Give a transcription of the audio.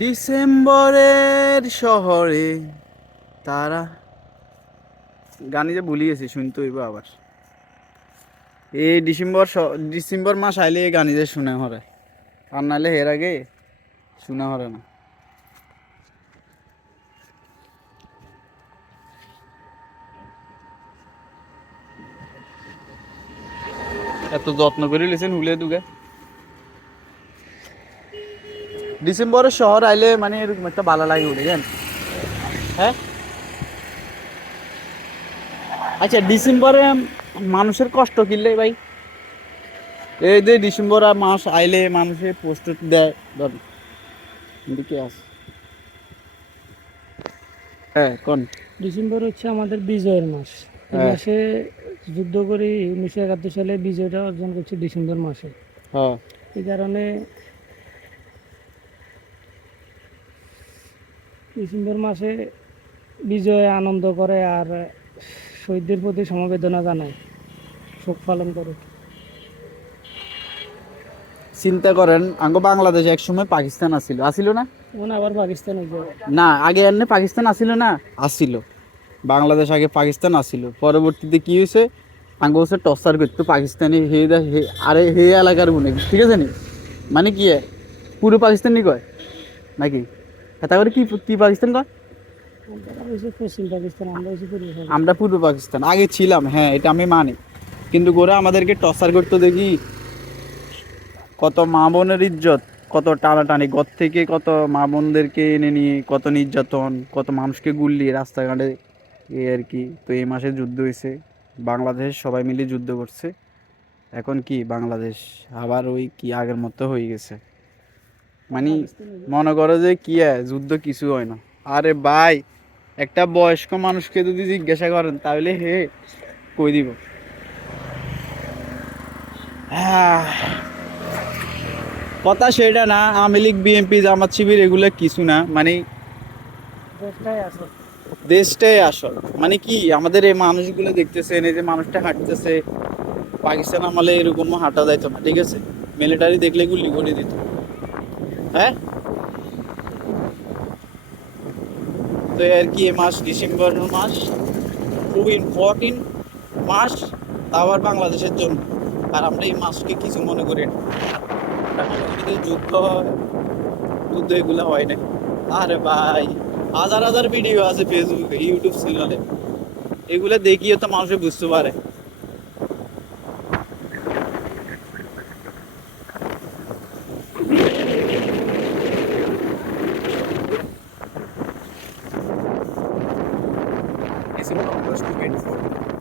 ডিসেম্বরের শহরে তারা গানি যে ভুলে গেছি, শুনতে হইব আবার। এই ডিসেম্বর মাস আইলে এই গানি যে শুনে হরে, আর নাহলে এর আগে শুনে হরে না। এত যত্ন করে লিছেন হুলে দুগে। ডিসেম্বরের শহর আইলে মানে এরকম একটা ভালো লাগে বুঝলেন। হ্যাঁ, আচ্ছা ডিসেম্বরে মানুষের কষ্ট কিনলে ভাই, এই যে ডিসেম্বর মাস আইলে মানুষের প্রস্তুত দেয় ধর দিকে আছে। হ্যাঁ কোন? ডিসেম্বর হচ্ছে আমাদের বিজয়ের মাস। এই হ্যাঁ মাসে যুদ্ধ করে 1971 সালে বিজয়টা অর্জন করছে ডিসেম্বর মাসে। হ্যাঁ। এই কারণে ডিসেম্বর মাসে বিজয়ে আনন্দ করে আর শহীদদের প্রতি সমবেদনা জানায়, শোক পালন করে। চিন্তা করেন আঙ্গ বাংলাদেশে একসময় পাকিস্তান আসিল না? এখন আবার পাকিস্তান হয়ে যাবে। না আগে এমনি পাকিস্তান আসিল না? আসিল। বাংলাদেশ আগে পাকিস্তান আসিল, পরবর্তীতে কি হয়েছে, আঙ্গ হচ্ছে টর্চার করতো পাকিস্তানি আরে হে এলাকার গুনে, ঠিক আছে নি? মানে কি পুরো পাকিস্তানি কয় নাকি? তা করে কি কি পাকিস্তান কয়? আমরা হচ্ছে পশ্চিম পাকিস্তান, আমরা হচ্ছে পূর্ব পাকিস্তান। আমরা পূর্ব পাকিস্তান আগে ছিলাম, হ্যাঁ এটা আমি মানি। কিন্তু গোরা আমাদেরকে টর্চার করতো দেখি, কত মা বোনের ইজ্জত, কত টানাটানি, ঘর থেকে কত মা বোনদেরকে এনে নিয়ে কত নির্যাতন, কত মানুষকে গুল্লি রাস্তাঘাটে, এই আর কি। তো এই মাসে যুদ্ধ হয়েছে, বাংলাদেশ সবাই মিলে যুদ্ধ করছে। এখন কি বাংলাদেশ আবার ওই কি আগের মতো হয়ে গেছে, মানে মনে করো যে কি যুদ্ধ কিছু হয় না। আরে ভাই, একটা বয়স্ক মানুষকে যদি জিজ্ঞাসা করেন তাহলে হে কই দিব। হ্যাঁ, কথা সেটা না, আওয়ামী লীগ বিএনপি জামাত শিবির এগুলো কিছু না, মানে দেশটাই আছে। দেশটাই আসল। মানে কি আমাদের এই মানুষগুলো দেখতেছেন, এই যে মানুষটা হাঁটতেছে, পাকিস্তান আমলে এরকম হাঁটা যাইতো না, ঠিক আছে? মিলিটারি দেখলে গুলি করে দিত। হ্যাঁ, তো আর কি এই মাস ডিসেম্বর মাস খুব ইম্পর্টেন্ট মাস, তা আবার বাংলাদেশের জন্য। আর আমরা এই মাসকে কিছু মনে করি না। যুদ্ধ হয়, যুদ্ধ এগুলো হয় না। আরে ভাই, হাজার হাজার ভিডিও আছে ফেসবুকে, ইউটিউব চ্যানেলে, এগুলো দেখিয়ে তো মানুষে বুঝতে পারে। It's almost 2:24.